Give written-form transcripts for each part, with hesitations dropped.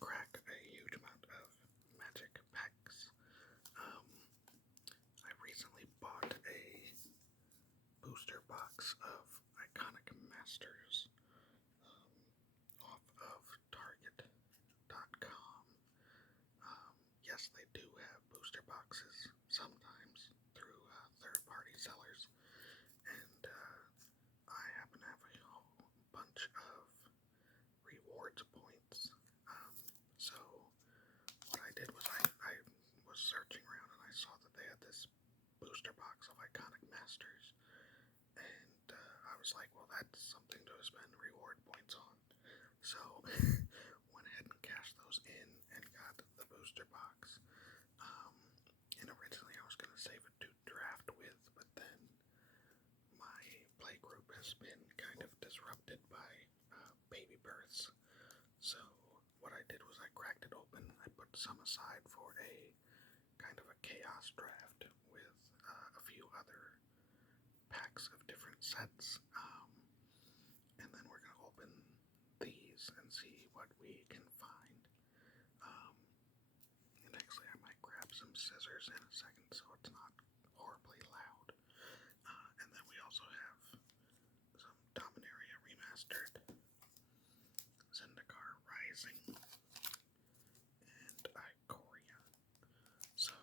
crack a huge amount of magic packs. I recently bought a booster box of Iconic Masters off of Target.com. Yes, they do have booster boxes sometimes through third-party sellers, and I happen to have a whole bunch of rewards points. So what I did was I was searching around and I saw that they had this booster box of Iconic Masters, and I was like, well, that's something to spend reward points on. So went ahead and cashed those in and got the booster box. And originally I was going to save it to draft with, but then my play group has been kind of disrupted by baby births. So what I did was I cracked it open. I put some aside for a kind of a chaos draft with a few other packs of different sets. And then we're going to open these and see what we can find. And actually I might grab some scissors in a second so it's not horribly loud. And then we also have some Dominaria Remastered, Zendikar Rising, and Ikoria. So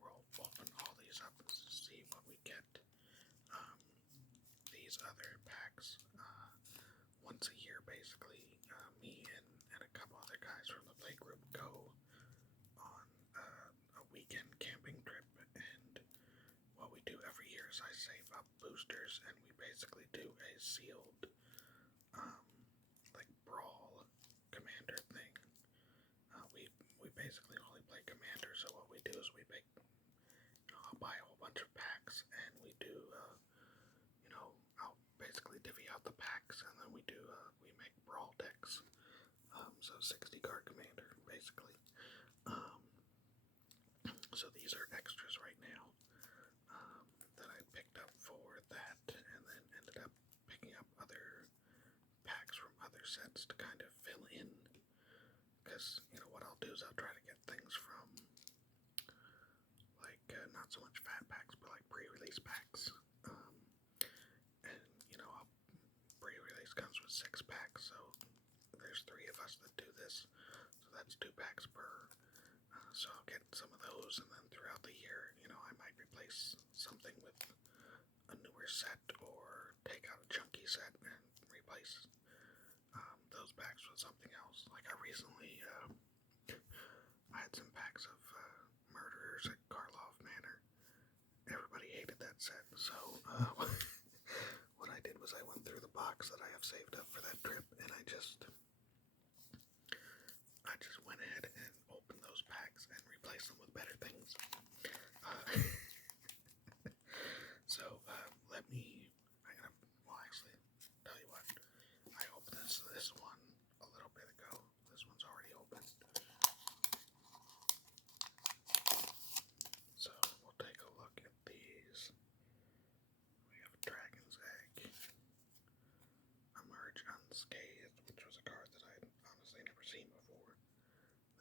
we'll open all these up and see what we get. These other packs, once a year basically, me and a couple other guys from the play group go on a weekend camping trip, and what we do every year is I save up boosters and we basically do a sealed like brawl commander thing. We basically only play commander, so what we do is we make, I'll buy a whole bunch of packs and we do I'll basically divvy out the packs and then we make brawl decks. So 60 card commander basically. So these are extras right now that I picked up for that, and then ended up picking up other packs from other sets to kind of fill in, because what I'll do is I'll try to get things from like not so much fat packs but like pre-release packs, and I'll pre-release comes with 6 packs, so there's 3 of us that do this, so that's 2 packs per. So I'll get some of those, and then throughout the year, I might replace something with a newer set, or take out a chunky set and replace those packs with something else. Like I recently, I had some packs of Murderers at Karlov Manor. Everybody hated that set, so what I did was I went through the box that I have saved up for that trip, and I just went ahead and opened those packs and replaced them with better things. So actually, tell you what, I opened this one a little bit ago. This one's already open. So we'll take a look at these. We have Dragon's Egg, Emerge Unscathed, which was a card that I'd honestly never seen before.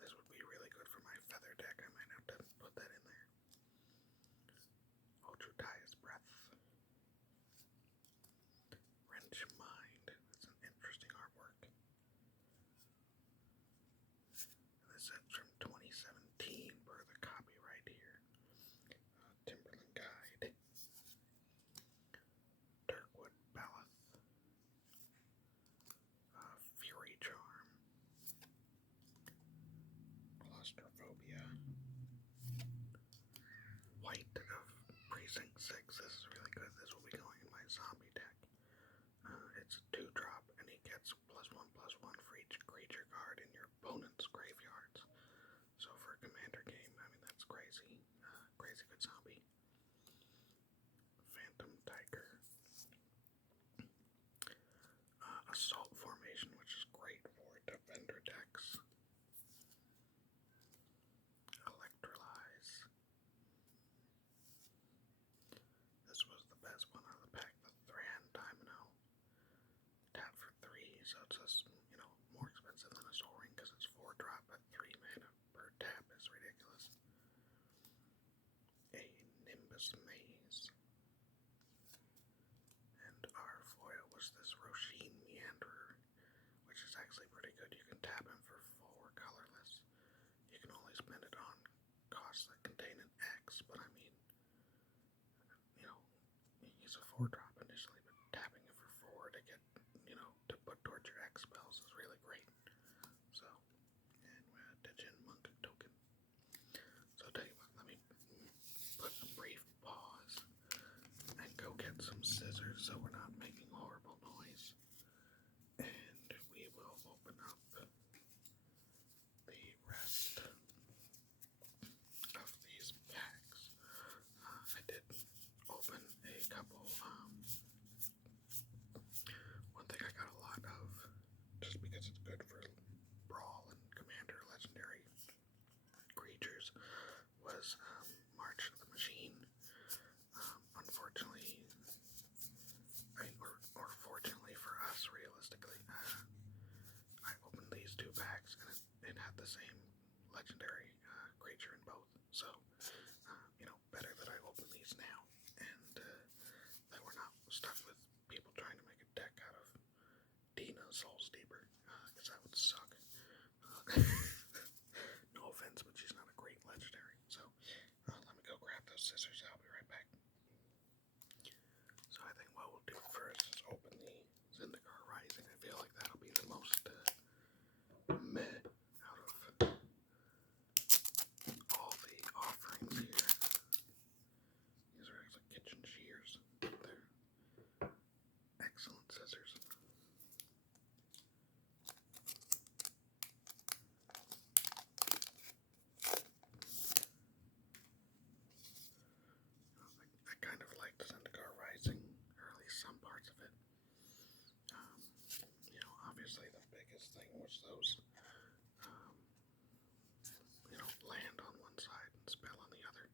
This would be really good for my feather deck. I might have to put that in there. Ultradia's Breath. Wrench Mind. That's an interesting artwork. And this set's from 2017 per the copyright here. Timberland Guide. Turkwood Baloth. Fury Charm. Claustrophobia. White of Precinct 6. This is really good. This will be going in my zombie deck. It's a 2-drop, and he gets +1/+1 for each creature card in your opponent's graveyards. So for a commander game, I mean, that's crazy. Crazy good zombie. Phantom Tiger. Assault Formation, which is great for defender decks. Electrolyze. This was the best one out of the pack, the Thran Domino. Tap for 3, so it's just, more expensive than a Soul Ring because it's 4-drop, but tap is ridiculous. A Nimbus Maze. And our foil was this Roshin Meanderer, which is actually pretty good. You can tap him for 4 colorless. You can only spend it on costs that contain an X, but I mean, you know, he's a 4-drop initially, but tapping it for 4 to get, to put towards your X spells is really great. So, and we had Digin Monk token. So tell you what, let me put a brief pause and go get some scissors so we're not making horrible noise. And we will open up the rest of these packs. I did open a couple. One thing I got a lot of, just because it's good for Brawl and Commander legendary creatures, was March of the Machine. Unfortunately, or fortunately for us, realistically, I opened these 2 packs and it had the same legendary creature in both. So, better that I open these now and that we're not stuck with people trying to make a deck out of Dina Soulsteeper, because that would suck. No offense, but she's not a great legendary. So, let me go grab those scissors. I'll be right back. So I think what we'll do first is open the Zendikar Rising. I feel like that'll be the most meh out of all the offerings here. These are actually kitchen shears. They're excellent scissors. I kind of liked Zendikar Rising, or at least some parts of it. Obviously the biggest thing was those, land on one side and spell on the other,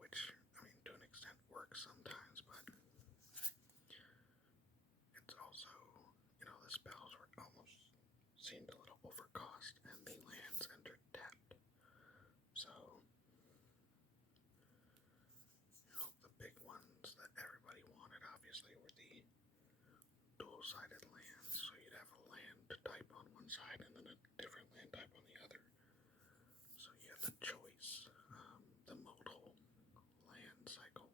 which, I mean, to an extent works sometimes, but it's also, the spells were almost seemed a little overcost, and the lands entered tapped. So, the big ones that everybody wanted, obviously, were the dual-sided lands, so you'd have a land type on one side and then a different land type on the other. So you have the choice, the modal land cycle.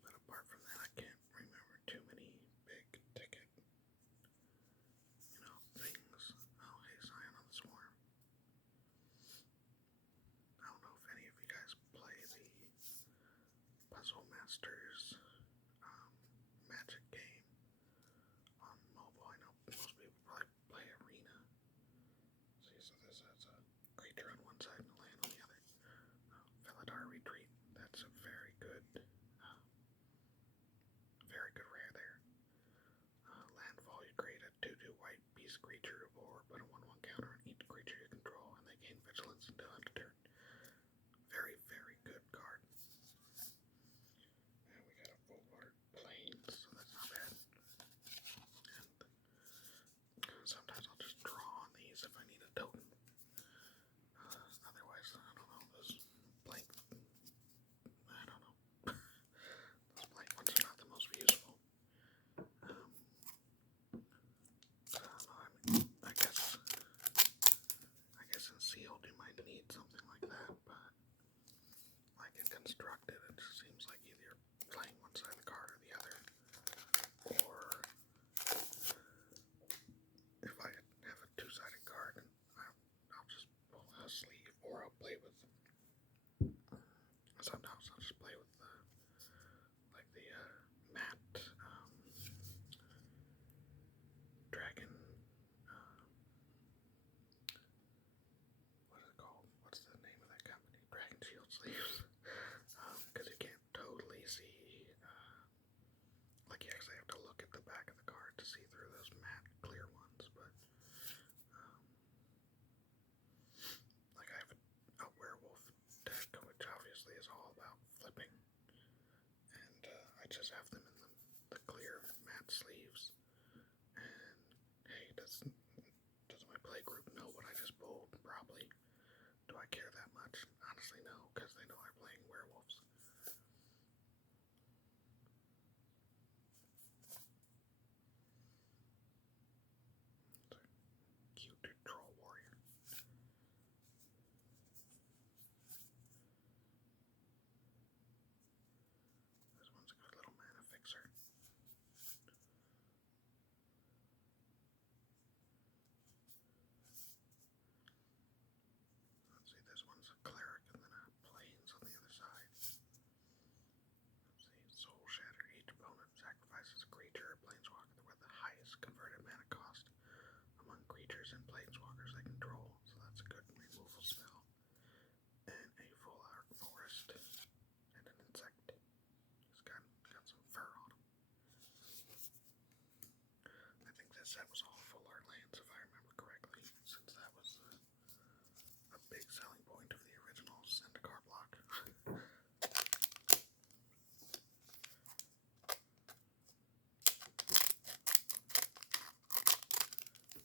But apart from that, I can't remember too many big ticket, things. Oh, hey, Scion on the Swarm. I don't know if any of you guys play the Puzzle Masters Magic game on mobile. I know most people probably play Arena. See, so this has a creature on one side and a land on the other. Felidar Retreat. That's a very good rare there. Landfall, you create a 2/2 white beast creature or put a 1/1 counter on each creature you control, and they gain vigilance until end of turn. Very, very good card. And we got a full art Plains, so that's not bad. And sometimes I'll just draw on these if I need a token. Otherwise, I don't know, those blank, I don't know. Those blank ones are not the most useful. I guess in sealed you might need something like that, but like in constructed, it just seems like either you're playing one side of the card or the other, or if I have a 2-sided card, and I'll just pull out a sleeve, or I'll play with. Sometimes I'll just play with the matte dragon. What is it called? What's the name of that company? Dragon Shield sleeves. Because you can't totally see. Like you actually have to look at the back of the card to see through those matte clear ones. But like I have a werewolf deck, which obviously is all about flipping, and I just have them in the clear its sleeves. And hey, does my playgroup know what I just pulled? Probably. Do I care that much? Honestly, no, because they know I'm playing werewolves. Cute troll warrior. This one's a good little mana fixer. Let's see, this one's a cleric and then a plains on the other side. Let's see, soul shatter. Each opponent sacrifices a creature or planeswalker with the highest converted mana cost among creatures and planeswalkers they control. So that's a good removal spell. And a full art forest and an insect. He's got some fur on him. I think this set was all full art lands if I remember correctly, since that was a big selling point of the original Zendikar block.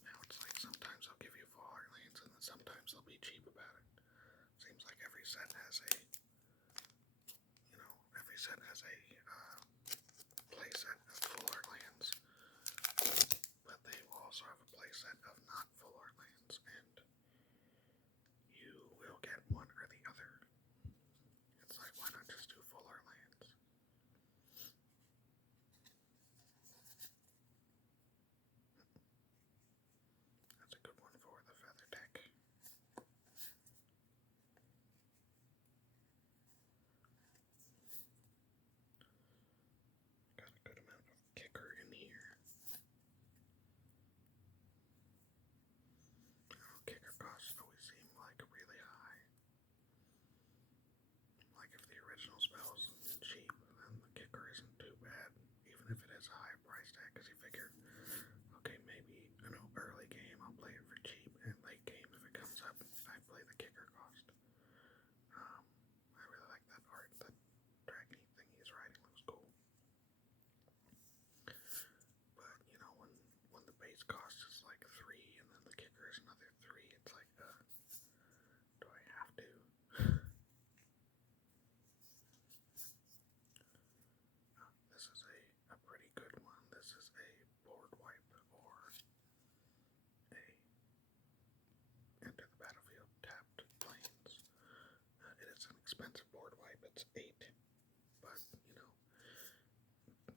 Now it's like sometimes they'll give you full art lands and then sometimes they'll be cheap about it. Seems like every set has a, playset of full art lands, but they will also have a playset of not full art lands, and you will get one or the other. It's like, why not just do full art lands? That's a good one for the feather deck. Got a good amount of kicker in here. Kicker costs always seem like really high. Like if the original spell's cheap, then the kicker isn't too bad, even if it has a high price tag, because you figure, okay, maybe early game I'll play it for cheap, and late game if it comes up, I play the kicker cost. I really like that art. That dragony thing he's riding looks cool. But when the base cost is like 3 and then the kicker is another 3, it's like, do I have to? This is a pretty good one. This is a board wipe or a enter the battlefield tapped plains. It is an expensive board wipe. It's 8, but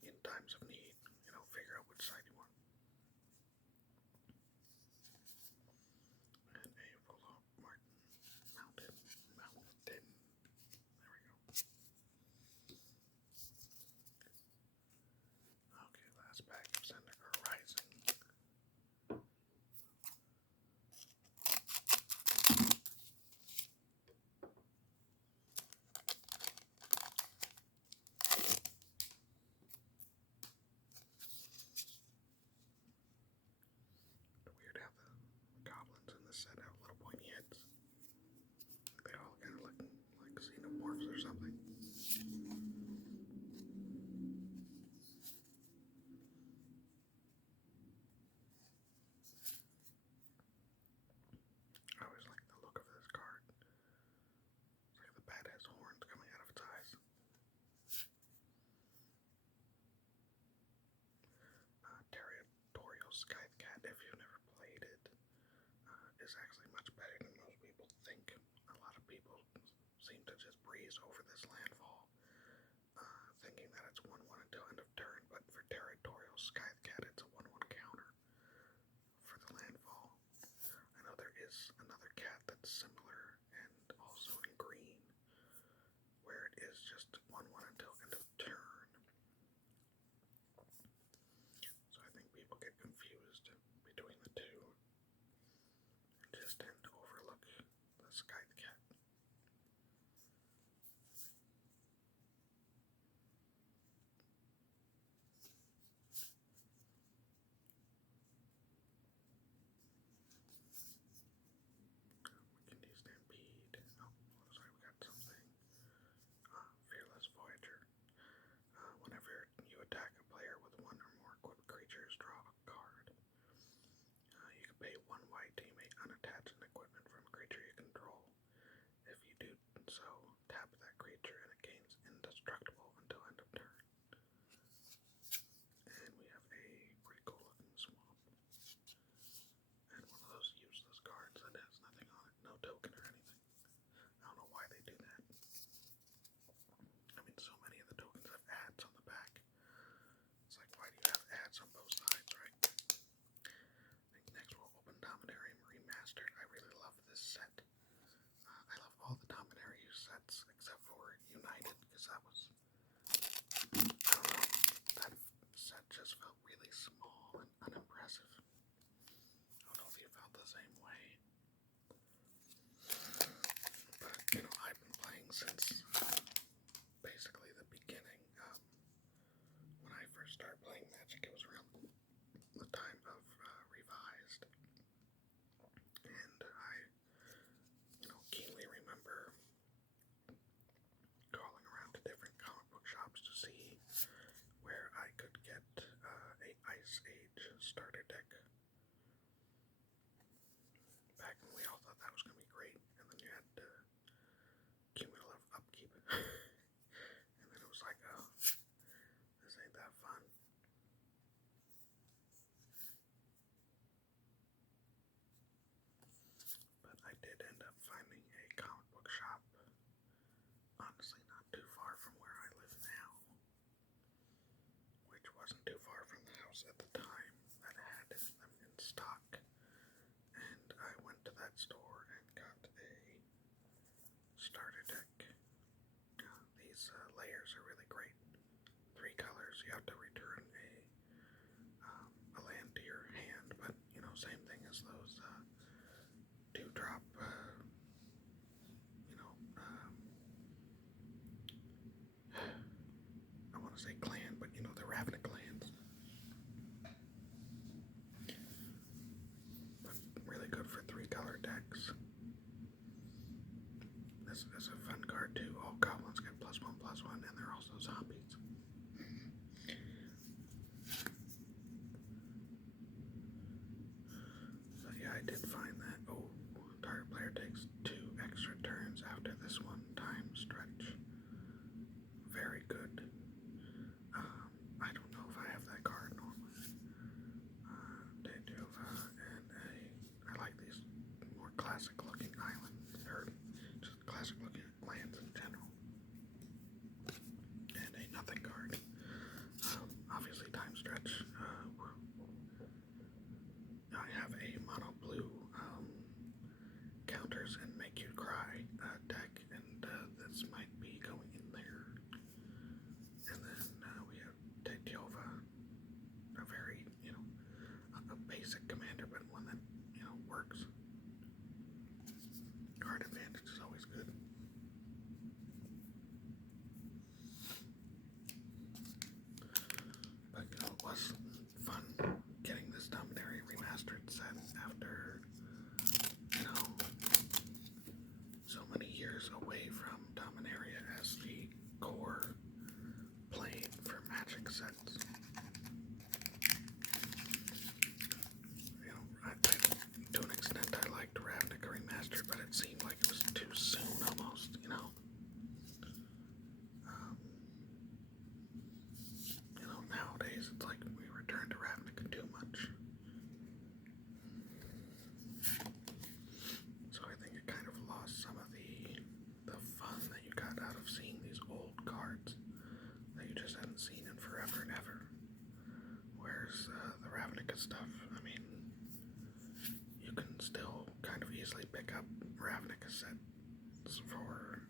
in times of need, figure out which side you want. And a full mountain. There we go. Okay, last pack of Zendikar Rising. Weird how the goblins in this set have little pointy heads. They all kind of look like xenomorphs or something. I always like the look of this card. It's like the bat has horns coming out of its eyes. Territorial Scythecat, if you've never played it, is actually much better than most people think. A lot of people seem to just breeze over this landfall, thinking that it's 1/1 until end of turn, but for Territorial Scythecat, it's a 1/1 counter for the landfall. I know there is another cat that's similar and also in green, where it is just 1/1 until end of turn. So I think people get confused between the two. And just bats on both sides, right? I think next we'll open Dominarium Remastered. I really love this set. I love all the Dominarium sets except for United, because that was, I don't know, that set just felt really small and unimpressive. I don't know if you felt the same way. But, I've been playing since basically the beginning. When I first started playing Magic, it was around the time of Revised. And I, keenly remember calling around to different comic book shops to see where I could get a Ice Age starter deck. Back when we all thought that was going to be great, and then you had cumulative upkeep. And then it was like, oh, this ain't that fun. But I did end up finding a comic book shop, honestly not too far from where I live now, which wasn't too far from the house at the time that had them in stock. And I went to that store and got a starter deck. These layers are really great. 3 colors. You have to return a land to your hand, but same thing as those 2-drop. I want to say clan, but the Ravnica clans. But really good for 3-color decks. This is a fun card too. All goblins get +1/+1, and they're also zombies. So yeah, I did find that. Oh, target player takes 2 extra turns after this one time stretch. Very good. I don't know if I have that card normally. And I like these more classic looking islands, or just classic looking lands in general. And a nothing card. Obviously time stretch. I have a mono blue counters and make you cry deck, and this might be going in there. And then we have Tetova, a very, a basic commander, but one that, works. Card advantage is always good. But, it was fun getting this Dominaria Remastered set after, so many years away from Dominaria as the core plane for Magic sets. To an extent, I liked Ravnica Remastered, but it seemed like it was too soon almost, Nowadays it's like we return to Ravnica too much. So I think it kind of lost some of the fun that you got out of seeing these old cards that you just hadn't seen in forever and ever. Whereas the Ravnica stuff, I mean, you can still kind of easily pick up Ravnica sets for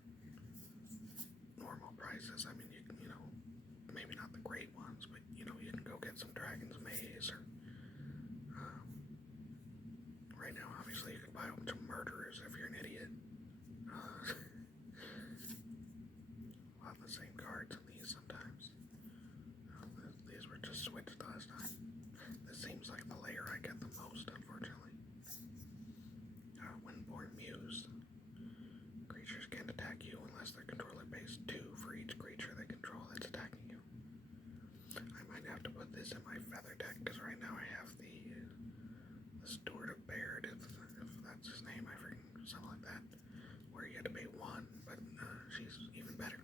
normal prices. I mean, you can, maybe not the great ones, but you can go get some Dragon's Maze, or right now, obviously, you can buy a bunch of Murderers if you're an idiot. A lot of the same cards in these sometimes. These were just switched last time. This seems like the layer I get the most, unfortunately. Windborn Muse. Creatures can't attack you unless their controller pays 2 for each creature they control that's attacking you. I might have to put this in my feather deck, because right now I have the Steward of Baird, if that's his name, I forget, something like that, where you had to pay 1, but she's even better.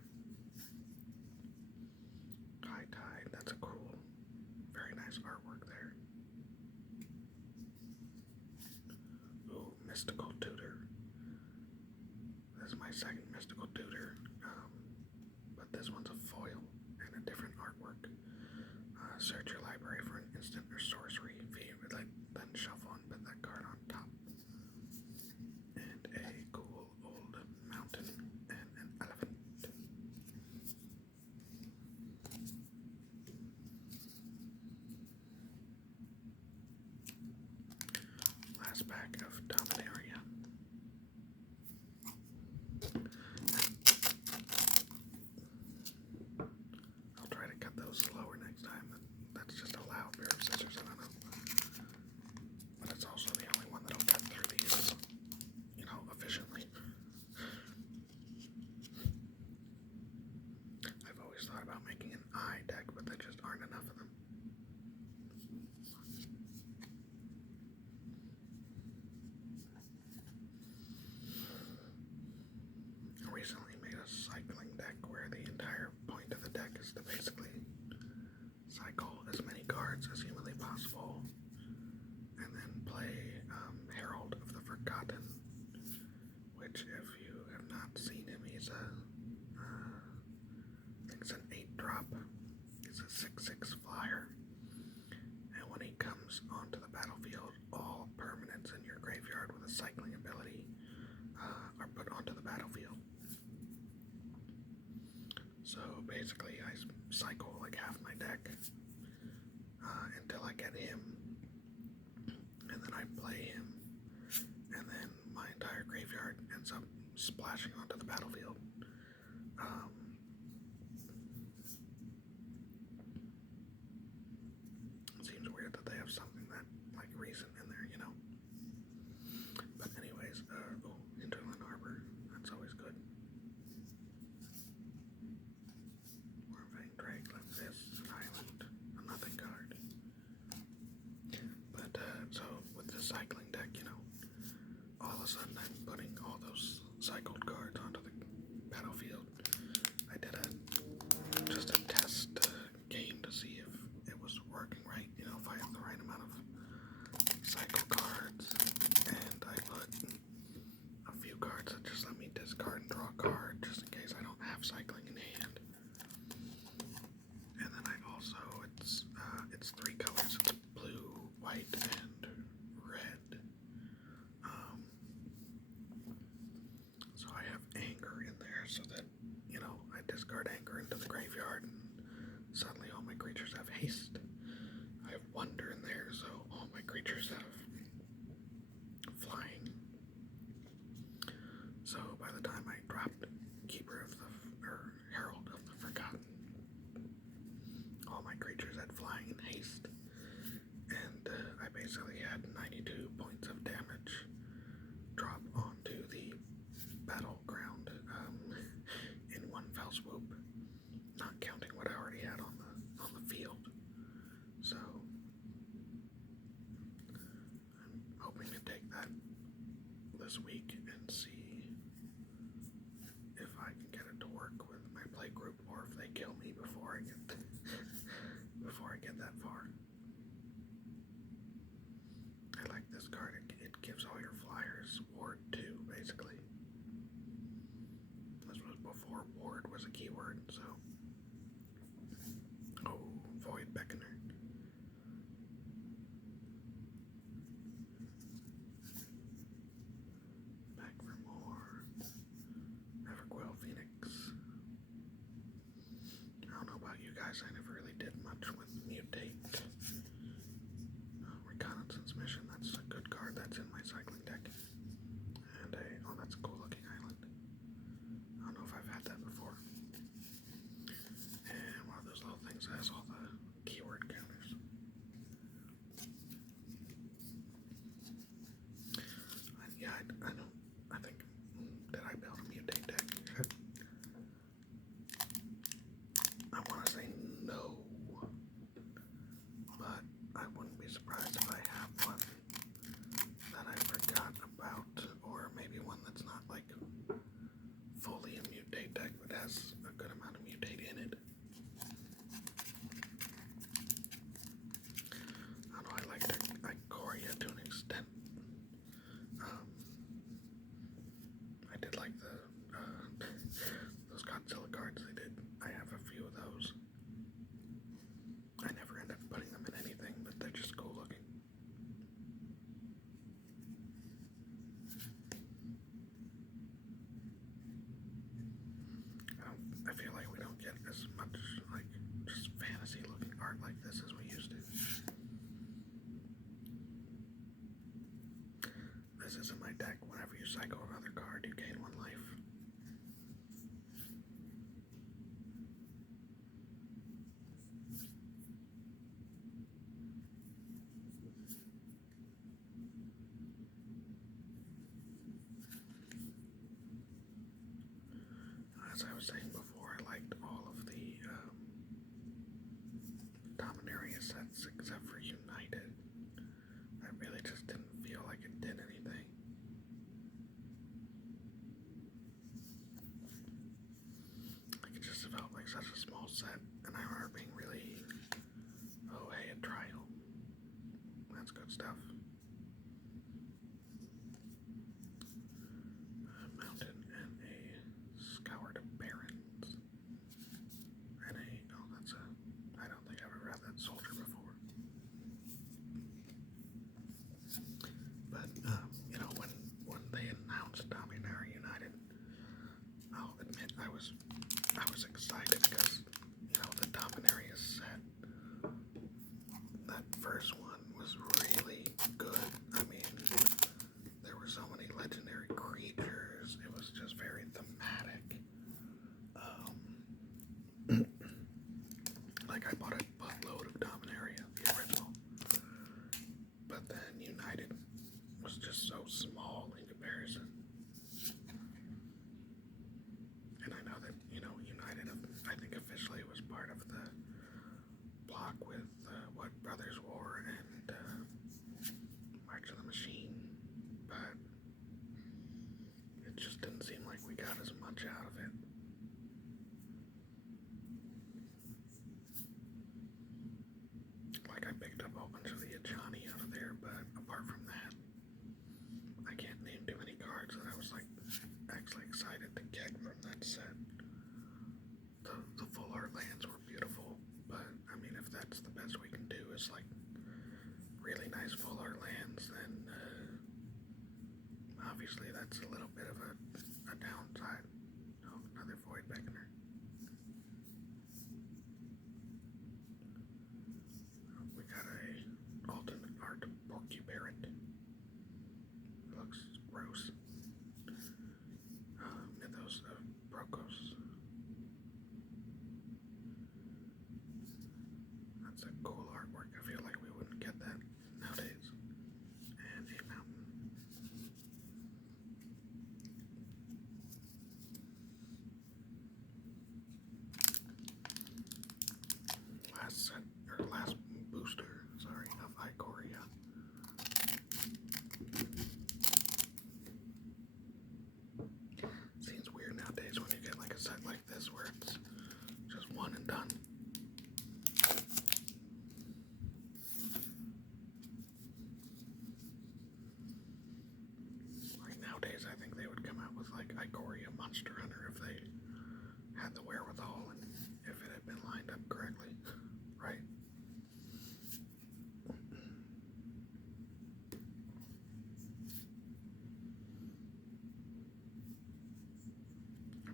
High Tide, that's a cool, very nice artwork there. Ooh, Mystical Tutor. This is my second Mystical Tutor, but this one's a foil and a different artwork. search your library for an instant or sorcery feat, then shuffle and put that card on top. And a cool old mountain and an elephant. Last pack of Dominaria. I'll try to cut those slower next time. That's just a loud pair of scissors, I don't know. But it's also the only one that'll cut through these, efficiently. I've always thought about making an eye deck, but there just aren't enough of them. I recently made a cycling deck where the entire point of the deck is to basically cycle as many cards as humanly possible, and then play Herald of the Forgotten, which, if you have not seen him, he's I think it's an 8-drop. It's a 6/6 flyer, and when he comes onto the battlefield, all permanents in your graveyard with a cycling ability are put onto the battlefield. So basically, I cycle like half my deck until I get him, and then I play him, and then my entire graveyard ends up splashing onto the battlefield. It seems weird that they have something that like recent in there, But anyways, Hinterland Harbor, that's always good. Warfang Drake, like this, an island, a nothing card. But so with the cycling deck, all of a sudden I'm putting all those cycled cards onto the battlefield. I did just a test game to see if it was working right, if I have the right amount of cycle cards, and I put a few cards that just let me discard and draw a card just in case I don't have cycling in hand. And then I also, it's 3 colors, it's blue, white, and red. So I have anger in there so that, I discard anger into the graveyard and suddenly all my creatures have haste. I have wonder in there, so all my creatures have flying. So by the time I dropped Herald of the Forgotten, all my creatures had flying and haste, and I basically had 92 points of damage drop onto the battleground in one fell swoop, not counting what I already had on the field. So I'm hoping to take that this week and see if I can get it to work with my play group, or if they kill me before I get that far. I like this card. It gives all your flyers Ward 2, basically. This was before Ward was a keyword, so. Oh, Void Beckoner. Back for more. Everquill Phoenix. I don't know about you guys, I never really did much with Mutate. Reconnaissance Mission, that's a good card, that's in my cycling deck. And that's a cool looking island. I don't know if I've had that before. And one of those little things that has all the keyword counters. I think, did I build a Mutate deck? I want to say no, but I wouldn't be surprised if I have one that I forgot about, or maybe one that's not like fully a Mutate deck, but has a good amount of Mutate in it. I don't know, I like Ikoria to an extent. I did like those Godzilla cards they did. I have a few of those. I never end up I feel like we don't get as much, like, just fantasy-looking art like this as we used to. This isn't my deck. Whenever you cycle another card, you gain 1 life. As I was saying before, I liked all of the Dominaria sets except for United. I really just didn't feel like it did anything. Like, it just felt like such a small set, and I remember being really, oh hey, a trial. That's good stuff. A mountain and a scoured barrens. And a, oh, that's a, I don't think I've ever had that soldier before. But, you know, when they announced Dominaria United, I'll admit I was excited because, you know, the Dominaria set, that first one was really good. I mean, there were so many legendary creatures. It was just very thematic. Like, I bought a buttload of Dominaria, the original. But then United was just so small in comparison. And I know that, you know, United, I think officially was part of the block with, what, Brothers War and, March of the Machine. But it just didn't seem like we got as much out of it. Like, I picked up a whole bunch of the Ajani out of there, but apart from that, I can't name too many cards that I was, like, actually excited to get from that set. The full art lands were beautiful, but, I mean, if that's the best we can do is, like, really nice full art lands, then, obviously that's a little bit of a downside. Oh, another Void Beckoner. We got a alternate art Porcubarret. Looks gross. Mythos of Brokos. That's a cool artwork. I feel like we wouldn't get that nowadays. And a mountain. Last set, or last booster, sorry, of Ikoria. Seems weird nowadays when you get like a set like this where it's just one and done. Like nowadays I think they would come out with like Ikoria Monster Hunter if they had the wherewithal and if it had been lined up correctly, right?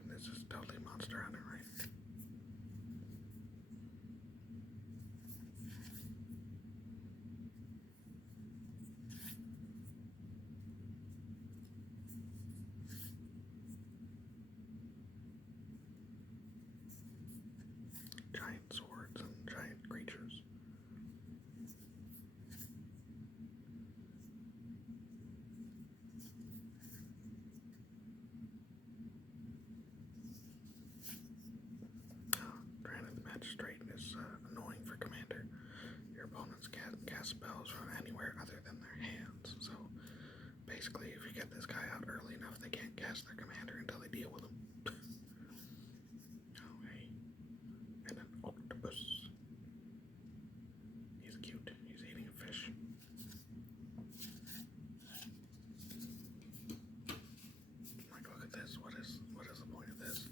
This is totally Monster Hunter, right? Giant swords and giant creatures. Granted, the magistrate is annoying for commander. Your opponents can cast spells from anywhere other than their hands. So basically, if you get this guy out early enough, they can't cast their commander until they deal with him. Oh, hey. And an octopus. He's cute. He's eating a fish. Like, look at this. What is the point of this?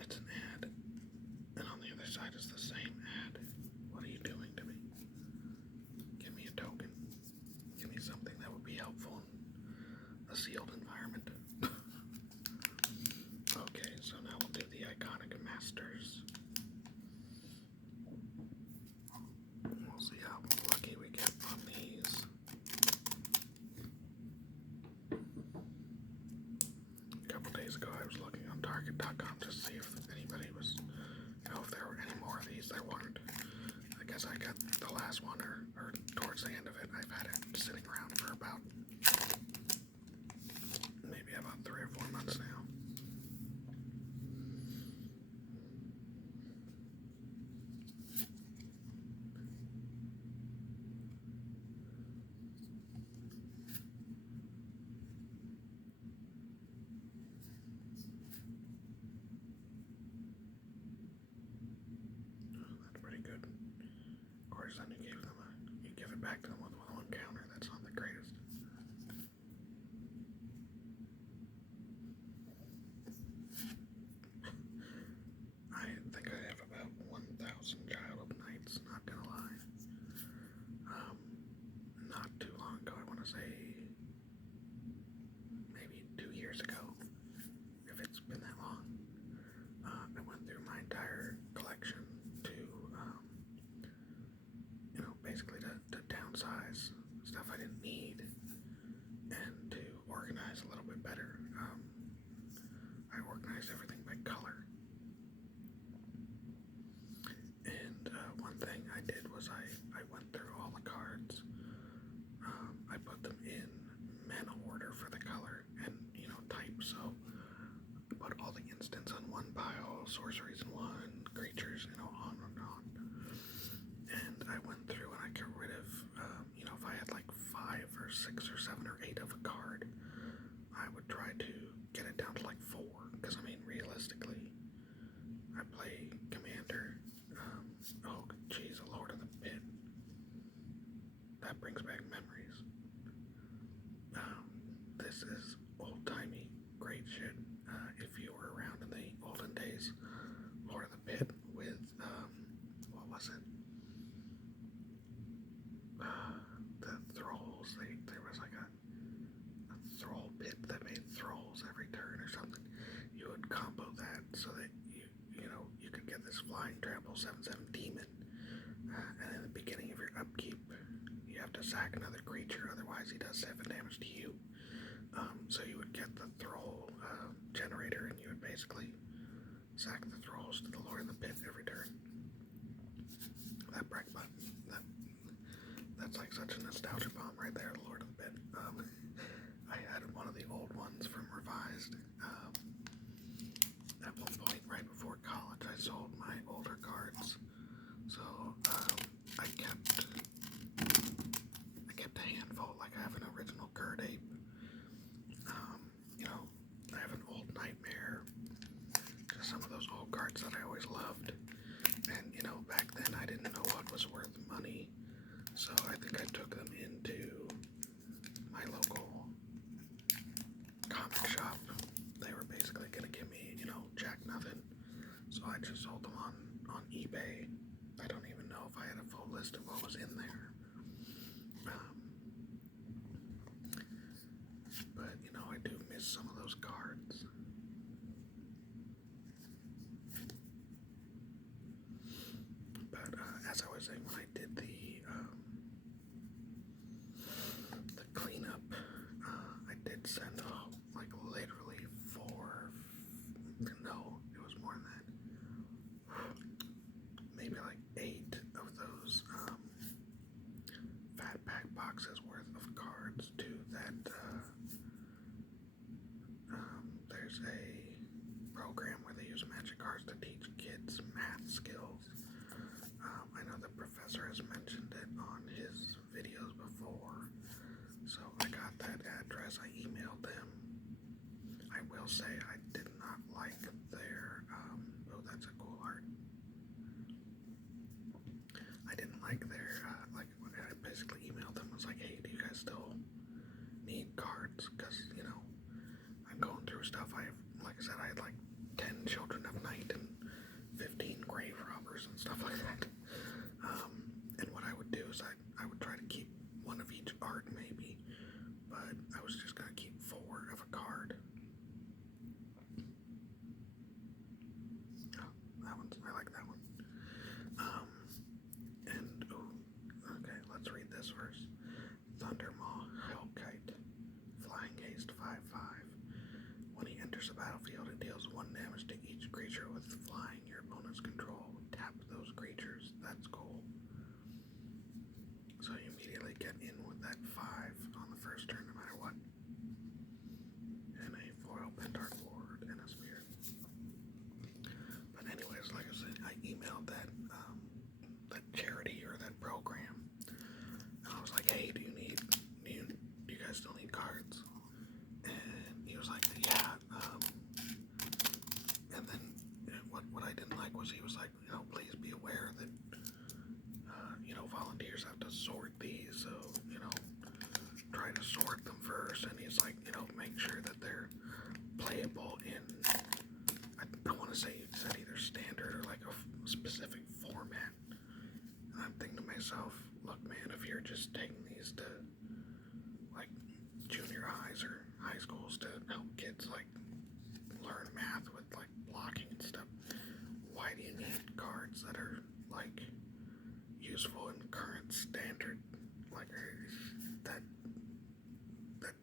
It's an ad. And on the other side is the same ad. What are you doing to me? Give me a token. Give me something that would be helpful in a sealed environment. Masters. We'll see how lucky we get on these. A couple days ago I was looking on Target.com to see if anybody was, if there were any more of these. There weren't. I guess I got the last one, or towards the end of it. I've had it sitting around for about maybe about 3 or 4 months now. That's pretty good. Of course, then you give it back to them with one counter. That's not the greatest. I think I have about 1,000 childhood nights, not gonna lie. Not too long ago, I want to say maybe 2 years ago, if it's been that long, I went through my entire collection to, basically to downsize stuff I didn't need and to organize a little bit better. I organized everything by color. And one thing I did was I went through all the cards. I put them in mana order for the color and, type. So I put all the instants on one pile, sorceries in one, creatures, on and on. And I went through and I got rid of, if I had like 5 or 6 or 7 or 8 of a card, I would try to get it down to like 4. Because, realistically, I play Commander. Oh, geez, a Lord of the Pit. That brings back memories. This is old-timey great shit. If you were around in the olden days, Lord of the Pit with, what was it? The Thralls. There was like a Thrall pit that made Thralls every turn or something. You would combo that so that you could get this flying trample 7/7 demon. And in the beginning of your upkeep, you have to sack another creature, otherwise he does 7 damage to you. So you would get the Thrall generator, and you would basically sack the Thralls to the Lord of the Pit every turn. That break button, that's like such a nostalgia bomb right there, the Lord of the Pit. I had one of the old ones from Revised. At one point, right before college, I sold my older cards. So I kept a handful. Like I have an original Gerd Ape. I have an old Nightmare. Just some of those old cards that I always loved. And back then I didn't know what was worth money, so I think I took them into my local comic shop. They were basically gonna give me, jack nothing. So I just sold them on eBay. I don't even know if I had a full list of what was in there. But I do miss some of those cards. But as I was saying, when I did the cleanup, I did send literally 4. No, it was more than that. Maybe like 8 of those fat pack boxes worth of cards to that. There's a program where they use magic cards to teach kids math skills. I know the professor has mentioned it on his videos before, so I got that address. I emailed them. I will say I did not like their, oh, that's a cool art. I didn't like their, I basically emailed them. I was like, hey, do you guys still need cards? Because, I'm going through stuff. Like I said, I had like 10 Children of Night and 15 Grave Robbers and stuff like that. And what I would do is I would try to keep one of each art maybe, but I was just going to keep 4 of a card. yourself, look, man, if you're just taking these to like junior highs or high schools to help kids like learn math with like blocking and stuff, why do you need cards that are like useful in current standard? Like that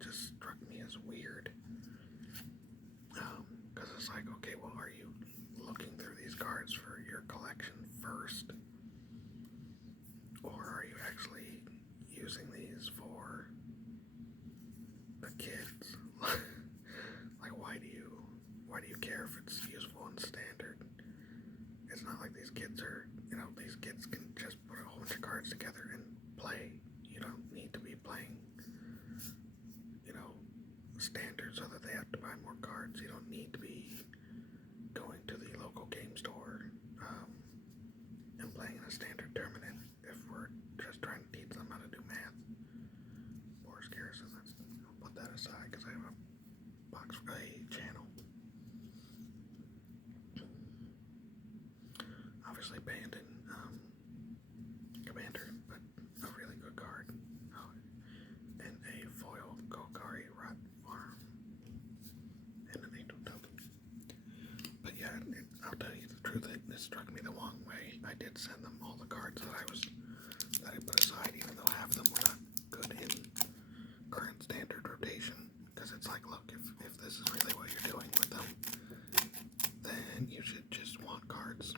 just struck me as weird. Because it's like, okay, well, are you looking through these cards for your collection first, or are you actually using these for the kids? Like, why do you care if it's useful in standard? It's not like these kids are, these kids can just put a whole bunch of cards together and play. You don't need to be playing, standard so that they have to buy more cards. You don't need to be going to the local game store and playing in a standard tournament if we're just trying to teach them how to do math. Boris Garrison, I'll put that aside because I have a box for a channel. Obviously banned in Commander, but a really good card. Oh, and a foil Golgari Rot Farm and an Angel Token. But yeah, I'll tell you the truth, it struck me the wrong way. I did send them all the cards that I put aside, even though half of them were not good in current standard rotation. Because it's like, look, if this is really what you're doing with them, then you should just want cards.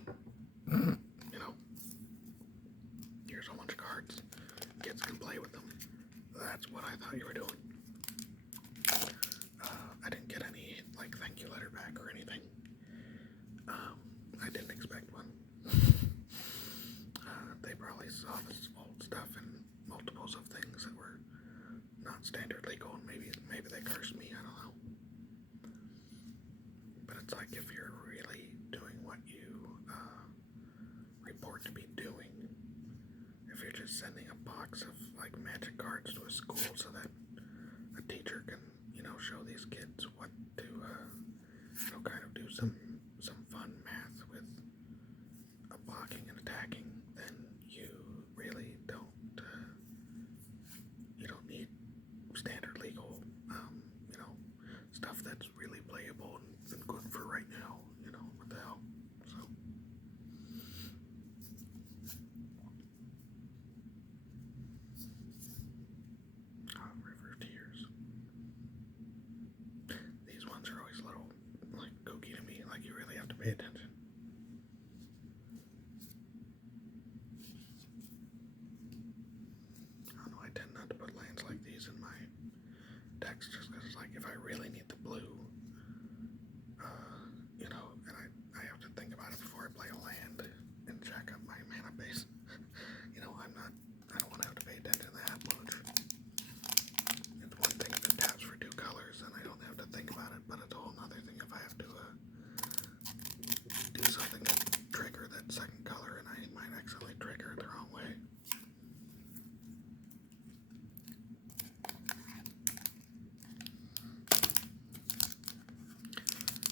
Here's a bunch of cards. Kids can play with them. That's what I thought you were doing. I didn't get any, like, thank you letter back or anything. I didn't expect one. They probably saw this old stuff and multiples of things that were not standard legal, and maybe they cursed me, I don't know. But it's like, if you're really doing what you report to be doing, if you're just sending a box of like magic cards to a school so that a teacher can, show these kids what to, kind of do some fun math with blocking and attacking, then you really don't, you don't need standard legal, stuff that's really playable and good for right now, what the hell, so. River of Tears. These ones are always a little, like, kooky to me, like, you really have to pay attention. I don't know, I tend not to put lands like these in my decks just because it's like, if I really need the blue, and I have to think about it before I play a land and jack up my mana base. I don't want to have to pay attention to that much. It's one thing if it taps for 2 colors and I don't have to think about it, but it's a whole other thing if I have to do something to trigger that second color and I might accidentally trigger it the wrong way.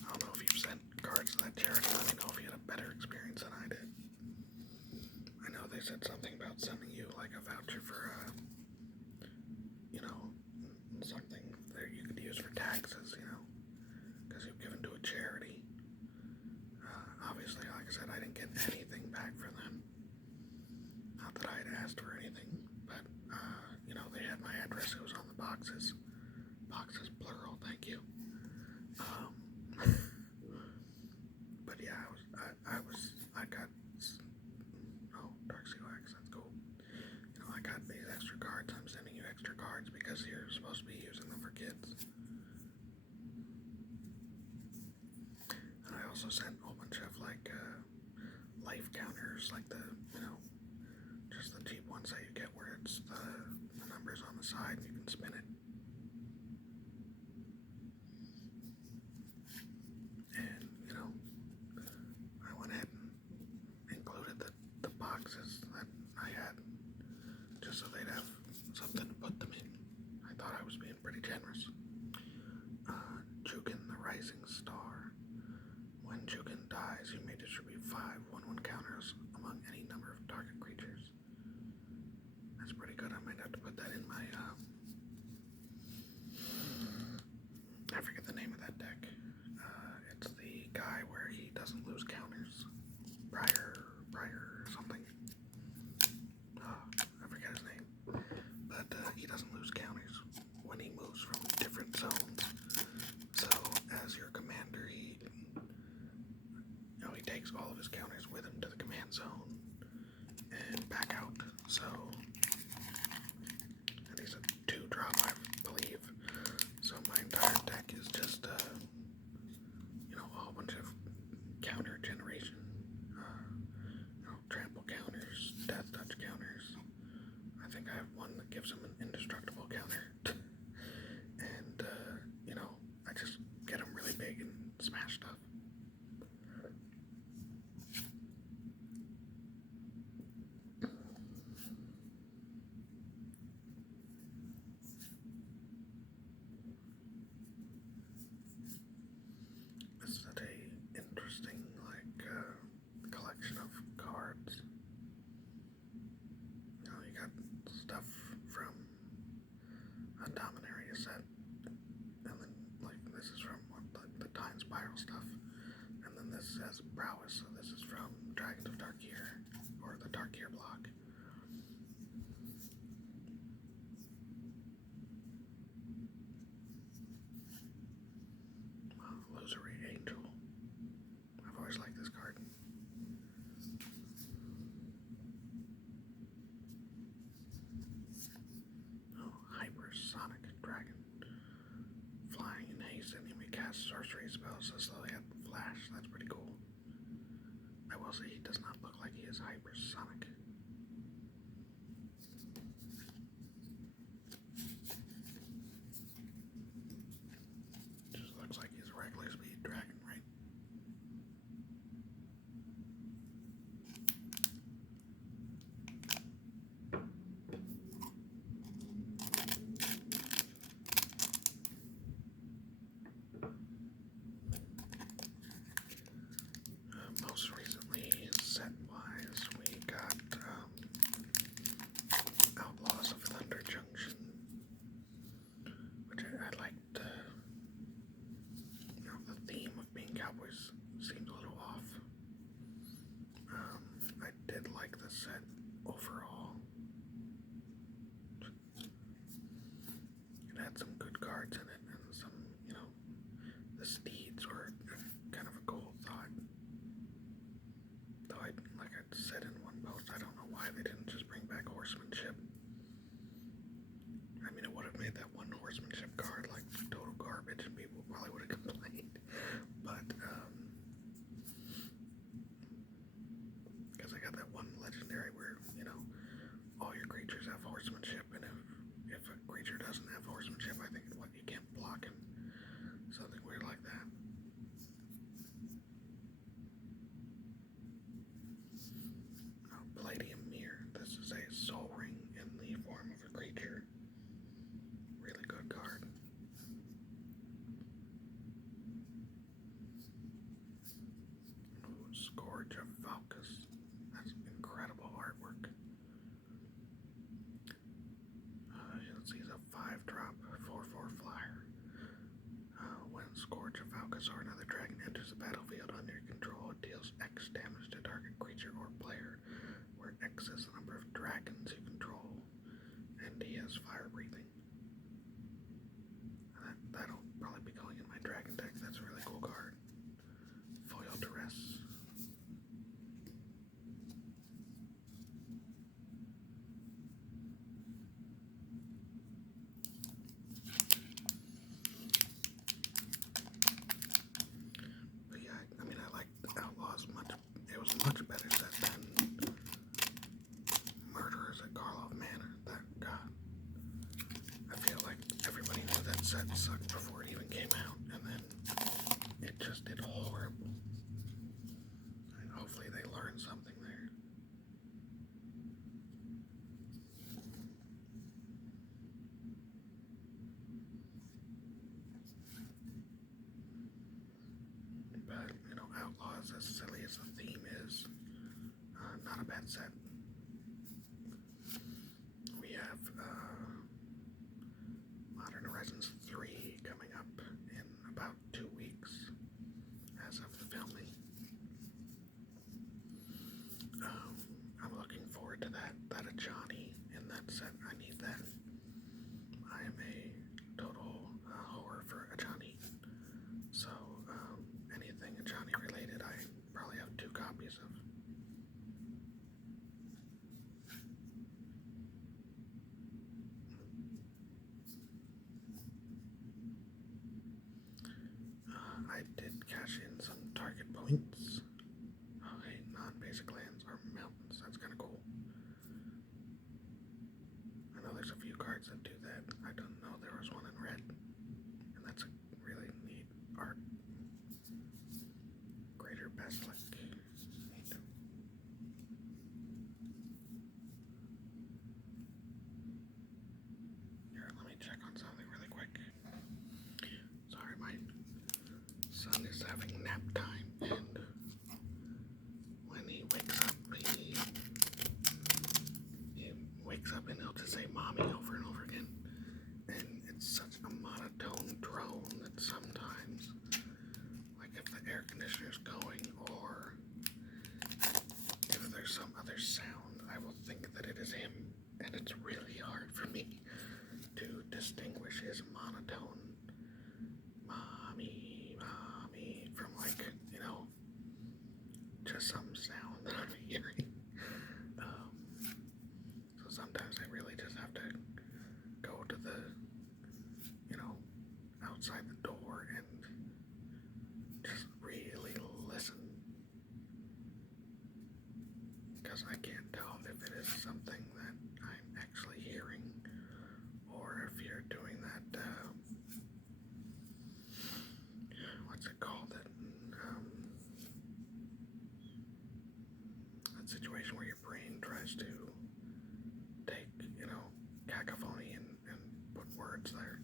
I don't know if you've sent cards to that charity. Let me know if you had a better experience than I did. I know they said something about sending you like a voucher for, something that you could use for taxes, because you've given to a charity. Obviously, like I said, I didn't get anything back from them. Not that I had asked for anything, but, they had my address. It was on the boxes. Boxes, plural, thank you. But yeah, I got, Dark Seal Axe, that's cool. I got these extra cards. I'm sending you extra cards because you're supposed to be using them for kids. And I also sent a whole bunch of, like, life counters, like the, just the cheap ones that you get where it's the numbers on the side and you can spin it. And, I went ahead and included the boxes that I had just so they'd have something to put them in. I thought I was being pretty generous. Jukin the Rising Star. When Jukin dies, you may distribute 5 1/1 counters among any number of target creatures. guy where he doesn't lose counters. Briar something. I forget his name. But he doesn't lose counters when he moves from different zones. So as your commander, he takes all of his counters with him to the command zone and back out. So, and he's a 2-drop, I believe. So my entire deck is just a whole bunch of counter generation, trample counters, death touch counters. I think I have one that gives him an indestructible counter. And, I just get him really big and smash stuff. This is such a interesting, collection of cards. You got stuff from a Dominaria set, and then, this is from the Time Spiral stuff, and then this has Prowess, so this is from Dragons of Tarkir, or the Tarkir block. Illusory Angel. I've always liked this card. Hypersonic Dragon. Flying in haste, enemy cast sorcery spells as though they have flash. That's pretty cool. I will say he does not look like he is hypersonic. Just looks like he's a regular speed dragon, right? Most recently, set-wise, we got Outlaws of Thunder Junction, which I liked. The theme of being cowboys seemed a little off. I did like the set overall. It had some good cards in it, and some, the steeds were kind of a cool thought. Though like I said in one post, I don't know why they didn't just bring back horsemanship. I mean, it would have made that one horsemanship card like total garbage, and people probably would have complained. But because I got that one legendary where all your creatures have horsemanship, and if a creature doesn't have horsemanship, I think you can't block him. Something weird like that. Palladium Mirror. This is a soul ring in the form of a creature. Really good card. Scourge of Valkus. That's incredible artwork. He's a 5-drop, 4/4 flyer. When Scourge of Valkus or another dragon enters the battlefield under your control, it deals X damage to target creature or player, where X is the number of dragons you control, and he has fire breathing. That'll probably be going in my dragon deck. That's a really cool card. Foil Duress. But yeah, I mean, I liked Outlaws much. It was a much better set than Murderers at Karlov Manor. That God, I feel like everybody knew that set sucked before it even came out, and then it just did horrible. And hopefully they learned something there. But, Outlaws, as silly as the theme is, not a bad set. We have Modern Horizons 3 coming up in about 2 weeks, as of the air conditioner's going, or if there's some other sound, I will think that it is him, and it's really hard for me to distinguish his monotone mommy, mommy from, like, you know, just some sound that I'm hearing. So sometimes I really just have to go to the, you know, outside the door and just really listen, because I can't tell if it is something that I'm actually hearing, or if you're doing that, what's it called, that situation where your brain tries to take, you know, cacophony and put words there.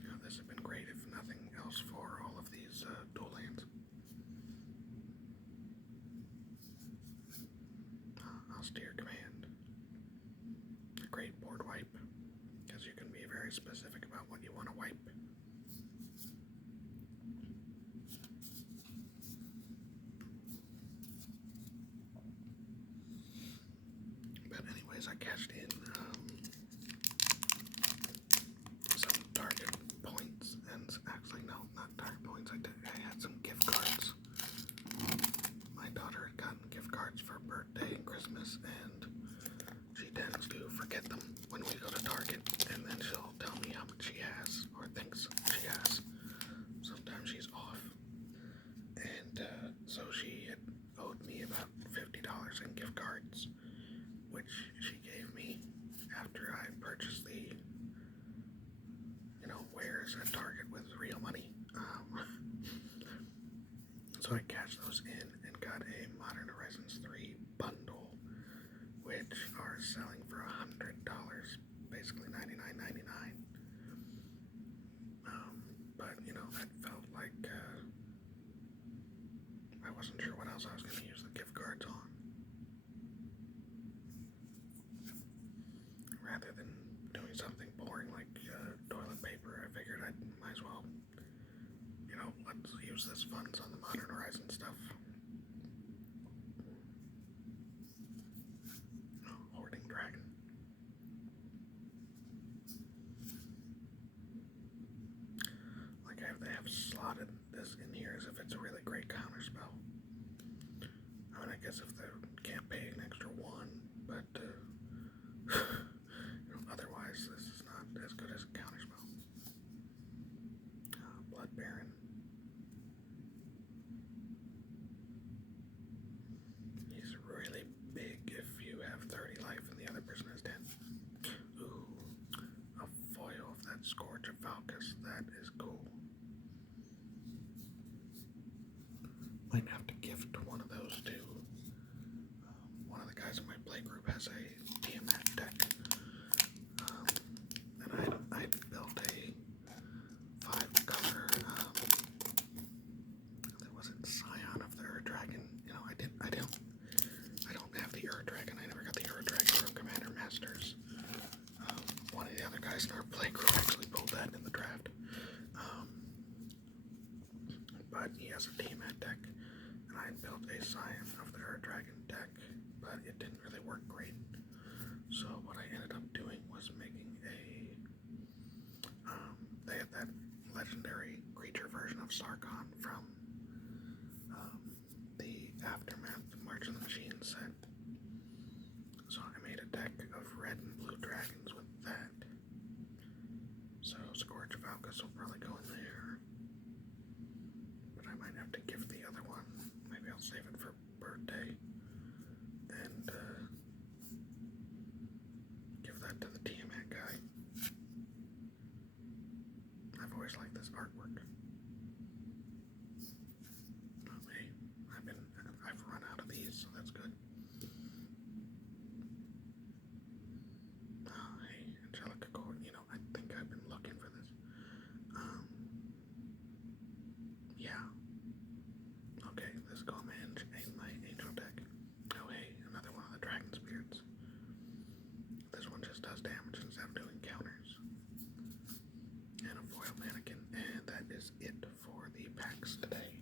You know, this has been great, if nothing else, for all of these dual lands. Austere Command. A great board wipe, because you can be very specific about what you want to wipe. But anyways, I cashed in some Target points, and actually no, not Target points, I had some gift cards. My daughter had gotten gift cards for birthday and Christmas, and she tends to forget them when we go to Target, and then she'll tell me how much she has, or thinks she has. Sometimes she's off. And so she had owed me about $50 in gift cards, which she gave me after I purchased the, you know, wares at Target with real money. So I cashed those in and got a Modern Horizons 3 bundle, which are selling for $100, basically $99.99. But, you know, that felt like I wasn't sure what else I was going to use the gift cards on. Rather than doing something boring like toilet paper, I figured I might as well, you know, let's use this funds on the Modern Horizon stuff. Hoarding Dragon. Like, they have slotted this in here as if it's a really great counter spell. I mean, I guess if they can't pay an extra one, but you know, otherwise this is not as good as a counter spell. Blood Baron. He's really big if you have 30 life and the other person has 10. Ooh, a foil of that Scourge of Valkus. That is cool. Might have to gift one of those to one of the guys in my play group. Has a Tiamat deck, and I built a 5-color. Was it Scion of the Ur Dragon? You know, I don't have the Ur Dragon. I never got the Ur Dragon from Commander Masters. One of the other guys in our play group actually pulled that in the draft. But he has a Tiamat deck, and I built a Scion of the Ur Dragon deck, but it didn't really work great. So what I ended up doing was making they had that legendary creature version of Sargon from the Aftermath March of the Machines set. So I made a deck of red and blue dragons with that. So Scourge of Valkus will probably go in there. But I might have to gift the other one. Maybe I'll save it for birthday. And give that to the Tiamat guy. I've always liked this artwork. Oh, hey, I've run out of these, so that's good. Oh, hey, Angelica Court, you know, I think I've been looking for this. Yeah. Okay, let's go in my angel deck. Oh, hey, another one of the Dragon Spirits. This one just does damage instead of doing counters. is it for the packs today.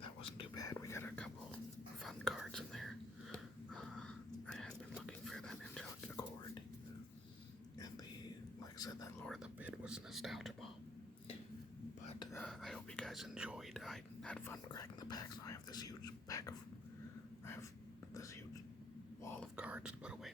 That wasn't too bad. We got a couple fun cards in there. I had been looking for that Angelic Accord. And like I said, that Lord of the Pit was Nostalgia Ball. But I hope you guys enjoyed. I had fun cracking the packs. I have this huge wall of cards to put away